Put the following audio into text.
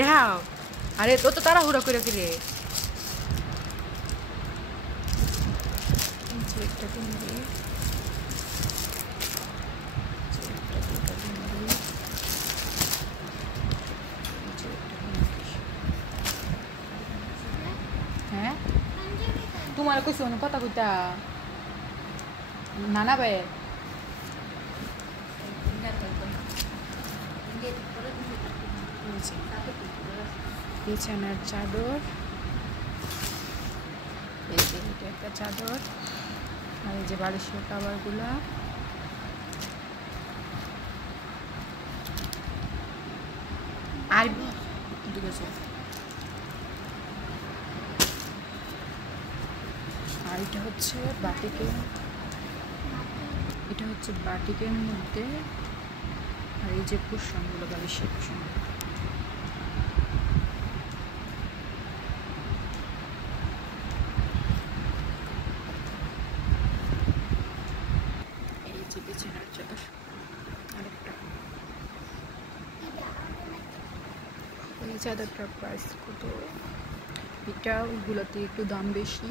দেখাও। আরে তো তো তাড়াহুড়া করে রে। একটা ভেন্ডি, হ্যাঁ তোমার কইছো কথা কইতা নানা ভাই বিছানার চাদর, এই যে এটা একটা চাদর, আর এই যে বালিশের কাভারগুলা, আর আর এটা হচ্ছে বাটিকের, এটা হচ্ছে বাটিকের মধ্যে, আর এই যে কুশনগুলো বালিশের কুশন। এই যে বিছানার চাদর আরেকটা, এই চাদরটার প্রাইস কত, এটা ওইগুলোতে একটু দাম বেশি।